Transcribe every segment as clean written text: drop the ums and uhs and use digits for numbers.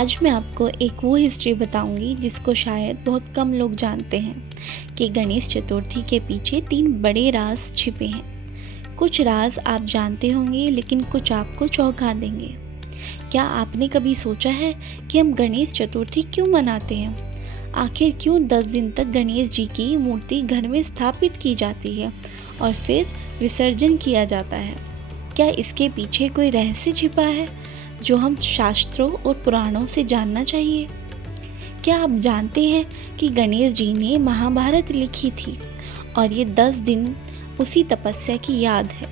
आज मैं आपको एक वो हिस्ट्री बताऊंगी जिसको शायद बहुत कम लोग जानते हैं कि गणेश चतुर्थी के पीछे 3 बड़े राज छिपे हैं। कुछ राज आप जानते होंगे लेकिन कुछ आपको चौंका देंगे। क्या आपने कभी सोचा है कि हम गणेश चतुर्थी क्यों मनाते हैं? आखिर क्यों 10 दिन तक गणेश जी की मूर्ति घर में स्थापित की जाती है और फिर विसर्जन किया जाता है? क्या इसके पीछे कोई रहस्य छिपा है जो हम शास्त्रों और पुराणों से जानना चाहिए? क्या आप जानते हैं कि गणेश जी ने महाभारत लिखी थी और ये 10 दिन उसी तपस्या की याद है।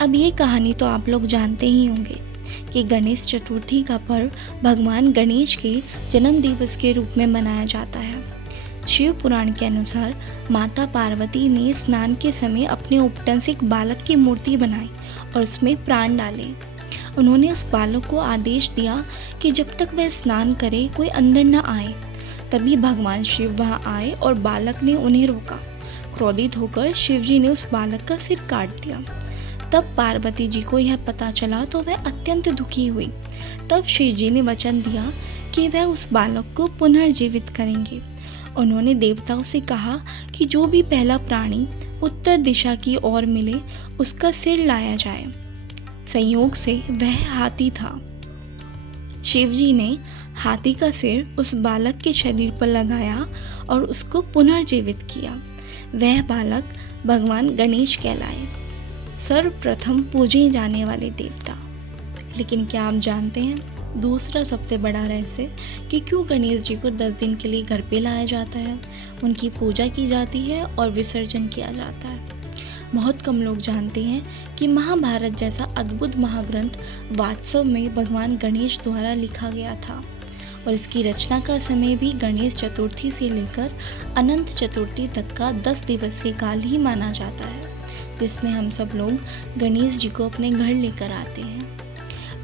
अब ये कहानी तो आप लोग जानते ही होंगे कि गणेश चतुर्थी का पर्व भगवान गणेश के जन्म दिवस के रूप में मनाया जाता है। शिव पुराण के अनुसार माता पार्वती ने स्नान के समय अपने उपटन से एक बालक की मूर्ति बनाई और उसमें प्राण डाले। उन्होंने उस बालक को आदेश दिया कि जब तक वह स्नान करे कोई अंदर न आए। तभी भगवान शिव वहां आए और बालक ने उन्हें रोका। क्रोधित होकर शिव जी ने उस बालक का सिर काट दिया। तब पार्वती जी को यह पता चला तो वह अत्यंत दुखी हुई। तब शिव जी ने वचन दिया कि वह उस बालक को पुनर्जीवित करेंगे। उन्होंने देवताओं से कहा कि जो भी पहला प्राणी उत्तर दिशा की ओर मिले उसका सिर लाया जाए। संयोग से वह हाथी था। शिवजी ने हाथी का सिर उस बालक के शरीर पर लगाया और उसको पुनर्जीवित किया। वह बालक भगवान गणेश कहलाए, सर्वप्रथम पूजे जाने वाले देवता। लेकिन क्या आप जानते हैं दूसरा सबसे बड़ा रहस्य कि क्यों गणेश जी को 10 दिन के लिए घर पे लाया जाता है, उनकी पूजा की जाती है और विसर्जन किया जाता है? बहुत कम लोग जानते हैं कि महाभारत जैसा अद्भुत महाग्रंथ वास्तव में भगवान गणेश द्वारा लिखा गया था और इसकी रचना का समय भी गणेश चतुर्थी से लेकर अनंत चतुर्थी तक का 10 दिवसीय काल ही माना जाता है, जिसमें हम सब लोग गणेश जी को अपने घर लेकर आते हैं।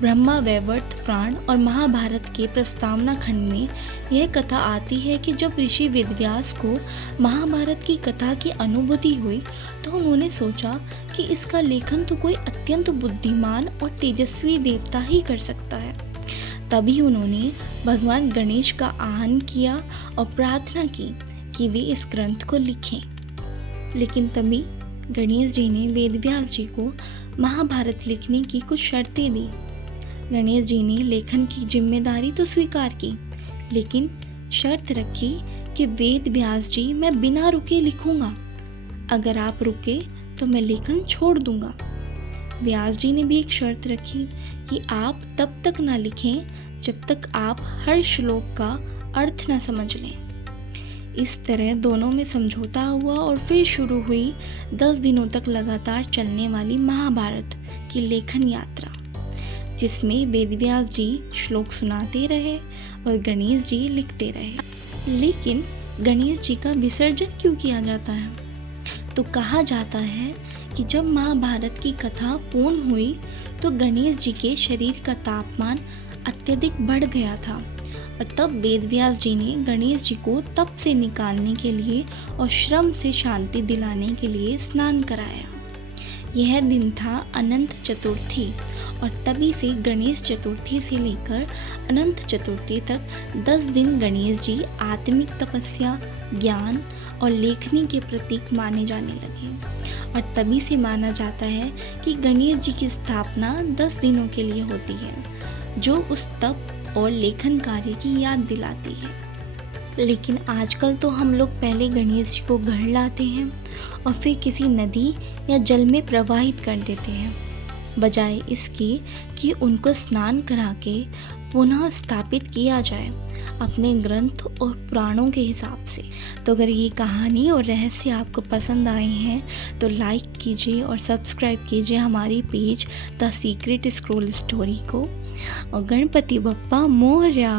ब्रह्मा वैवर्त पुराण और महाभारत के प्रस्तावना खंड में यह कथा आती है कि जब ऋषि वेदव्यास को महाभारत की कथा की अनुभूति हुई तो उन्होंने सोचा कि इसका लेखन तो कोई अत्यंत बुद्धिमान और तेजस्वी देवता ही कर सकता है। तभी उन्होंने भगवान गणेश का आह्वान किया और प्रार्थना की कि वे इस ग्रंथ को लिखें। लेकिन तभी गणेश जी ने वेदव्यास जी को महाभारत लिखने की कुछ शर्तें दी। गणेश जी ने लेखन की जिम्मेदारी तो स्वीकार की, लेकिन शर्त रखी कि वेद व्यास जी मैं बिना रुके लिखूंगा, अगर आप रुके तो मैं लेखन छोड़ दूंगा। व्यास जी ने भी एक शर्त रखी कि आप तब तक ना लिखें जब तक आप हर श्लोक का अर्थ ना समझ लें। इस तरह दोनों में समझौता हुआ और फिर शुरू हुई 10 दिनों तक लगातार चलने वाली महाभारत की लेखन यात्रा, जिसमें वेदव्यास जी श्लोक सुनाते रहे और गणेश जी लिखते रहे। लेकिन गणेश जी का विसर्जन क्यों किया जाता है? तो कहा जाता है कि जब महाभारत की कथा पूर्ण हुई तो गणेश जी के शरीर का तापमान अत्यधिक बढ़ गया था और तब वेदव्यास जी ने गणेश जी को तप से निकालने के लिए और श्रम से शांति दिलाने के लिए स्नान कराया। यह दिन था अनंत चतुर्थी और तभी से गणेश चतुर्थी से लेकर अनंत चतुर्थी तक 10 दिन गणेश जी आत्मिक तपस्या, ज्ञान और लेखनी के प्रतीक माने जाने लगे और तभी से माना जाता है कि गणेश जी की स्थापना 10 दिनों के लिए होती है, जो उस तप और लेखन कार्य की याद दिलाती है। लेकिन आजकल तो हम लोग पहले गणेश जी को घर लाते हैं और फिर किसी नदी या जल में प्रवाहित कर देते हैं, बजाय इसके कि उनको स्नान करा के पुनः स्थापित किया जाए अपने ग्रंथ और पुराणों के हिसाब से। तो अगर ये कहानी और रहस्य आपको पसंद आए हैं तो लाइक कीजिए और सब्सक्राइब कीजिए हमारी page the secret scroll story को। और गणपति बप्पा मोरया।